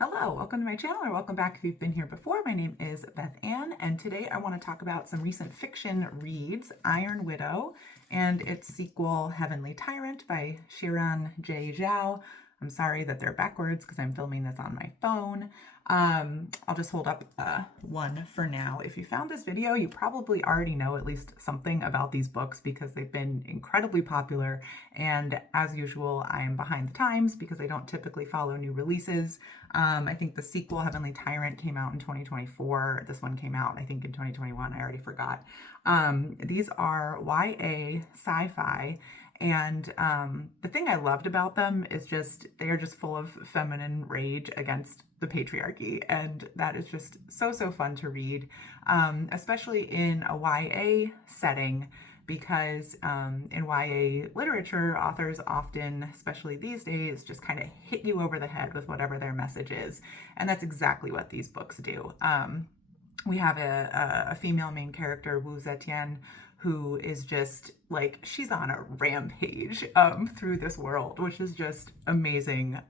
Hello, welcome to my channel, or welcome back if you've been here before. My name is Beth Ann, and today I want to talk about some recent fiction reads, Iron Widow and its sequel, Heavenly Tyrant by Shiran J. Zhao. I'm sorry that they're backwards because I'm filming this on my phone. I'll just hold up one for now. If you found this video, you probably already know at least something about these books because they've been incredibly popular. And as usual, I am behind the times because I don't typically follow new releases. I think the sequel, Heavenly Tyrant, came out in 2024. This one came out, I think, in 2021. I already forgot. These are YA sci-fi. And the thing I loved about them is just they are just full of feminine rage against the patriarchy. And that is just so fun to read, especially in a YA setting, because in YA literature, authors often, especially these days, just kind of hit you over the head with whatever their message is. And that's exactly what these books do. We have a female main character, Wu Zetian, who is just like, she's on a rampage through this world, which is just amazing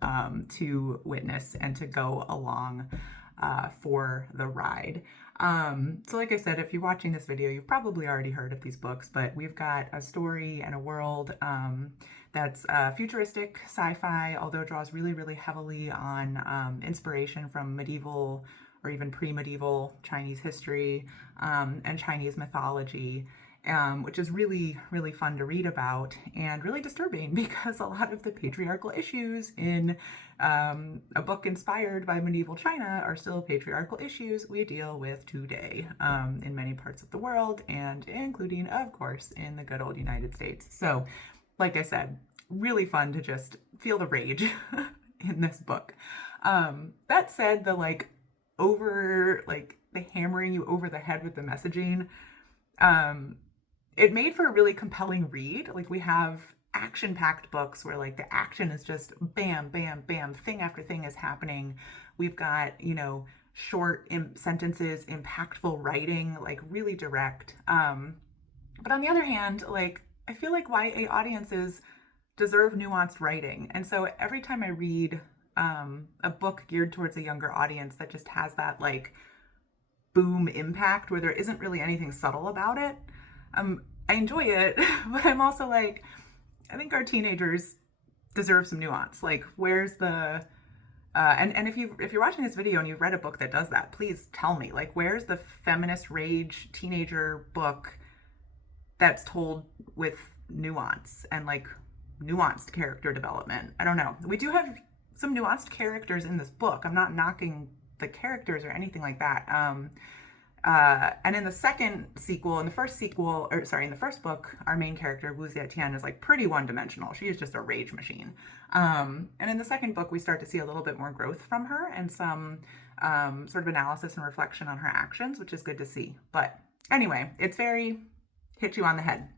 to witness and to go along for the ride. So like I said, if you're watching this video, you've probably already heard of these books, but we've got a story and a world that's futuristic sci-fi, although draws really heavily on inspiration from medieval or even pre-medieval Chinese history and Chinese mythology. Which is really fun to read about and really disturbing because a lot of the patriarchal issues in a book inspired by medieval China are still patriarchal issues we deal with today in many parts of the world, and including, of course, in the good old United States. So, like I said, really fun to just feel the rage in this book. That said, the the hammering you over the head with the messaging, it made for a really compelling read. Like, we have action-packed books where like the action is just bam, bam, bam, thing after thing is happening. We've got, short sentences, impactful writing, like really direct. But on the other hand, like, I feel like YA audiences deserve nuanced writing. And so every time I read a book geared towards a younger audience that just has that like boom impact where there isn't really anything subtle about it, I enjoy it, but I'm also like, I think our teenagers deserve some nuance. Like, where's the and if you're watching this video and you've read a book that does that, please tell me, like, where's the feminist rage teenager book that's told with nuance and like nuanced character development? I don't know. We do have some nuanced characters in this book. I'm not knocking the characters or anything like that. And in the first book, our main character, Wu Zetian, is like pretty one-dimensional. She is just a rage machine. And in the second book, we start to see a little bit more growth from her and some sort of analysis and reflection on her actions, which is good to see. But anyway, it's very hit you on the head.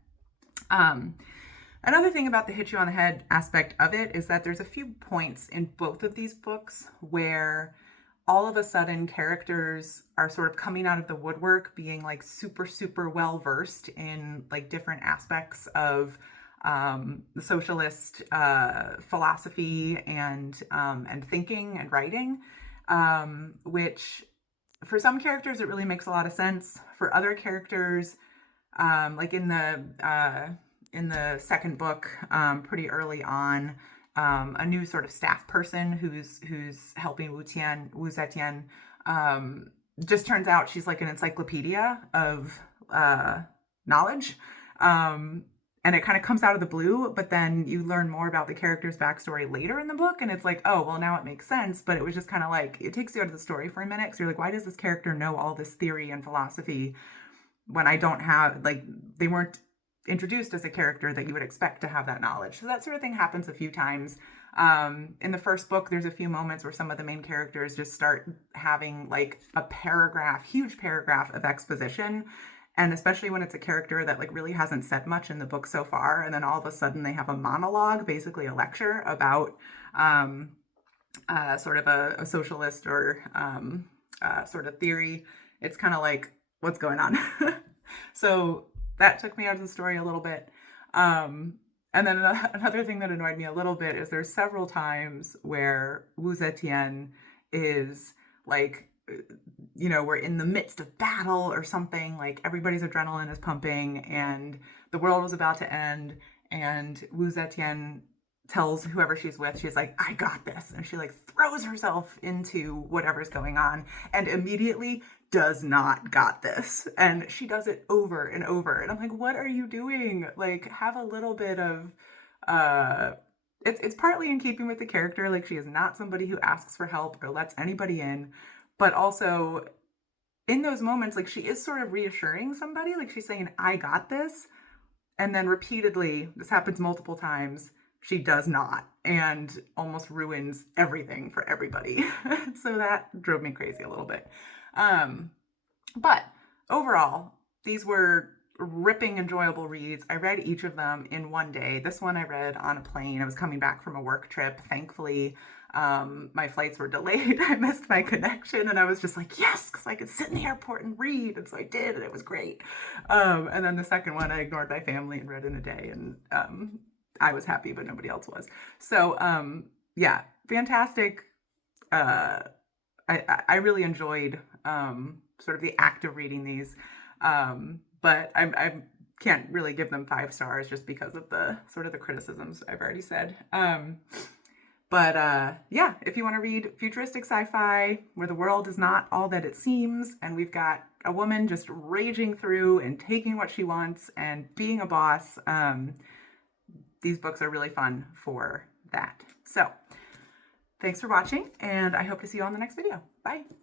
Another thing about the hit you on the head aspect of it is that there's a few points in both of these books where all of a sudden characters are sort of coming out of the woodwork, being like super well versed in like different aspects of the socialist philosophy and thinking and writing, which for some characters it really makes a lot of sense. For other characters, like in the second book, pretty early on, a new sort of staff person who's helping Wu Zetian, just turns out she's like an encyclopedia of knowledge. And it kind of comes out of the blue, but then you learn more about the character's backstory later in the book, and it's like, oh, well, now it makes sense. But it was just kind of like, it takes you out of the story for a minute, because you're like, why does this character know all this theory and philosophy when I don't have, like, they weren't introduced as a character that you would expect to have that knowledge. So that sort of thing happens a few times. In the first book, there's a few moments where some of the main characters just start having like a huge paragraph of exposition. And especially when it's a character that like really hasn't said much in the book so far. And then all of a sudden they have a monologue, basically a lecture about sort of a socialist or sort of theory. It's kind of like, what's going on? So that took me out of the story a little bit. And then another thing that annoyed me a little bit is there's several times where Wu Zetian is like, you know, we're in the midst of battle or something, like everybody's adrenaline is pumping and the world was about to end, and Wu Zetian tells whoever she's with, she's like, I got this. And she like throws herself into whatever's going on and immediately does not got this. And she does it over and over. And I'm like, what are you doing? Like, have a little bit of, it's partly in keeping with the character. Like, she is not somebody who asks for help or lets anybody in, but also in those moments, like, she is sort of reassuring somebody. Like, she's saying, I got this. And then repeatedly, this happens multiple times, she does not, and almost ruins everything for everybody. So that drove me crazy a little bit. But overall, these were ripping, enjoyable reads. I read each of them in one day. This one I read on a plane. I was coming back from a work trip. Thankfully, my flights were delayed. I missed my connection, and I was just like, yes, because I could sit in the airport and read. And so I did, and it was great. And then the second one, I ignored my family and read in a day, and I was happy, but nobody else was. So yeah, fantastic. I really enjoyed sort of the act of reading these, but I can't really give them 5 stars just because of the sort of the criticisms I've already said. But yeah, if you want to read futuristic sci-fi where the world is not all that it seems, and we've got a woman just raging through and taking what she wants and being a boss, these books are really fun for that. So thanks for watching, and I hope to see you on the next video. Bye.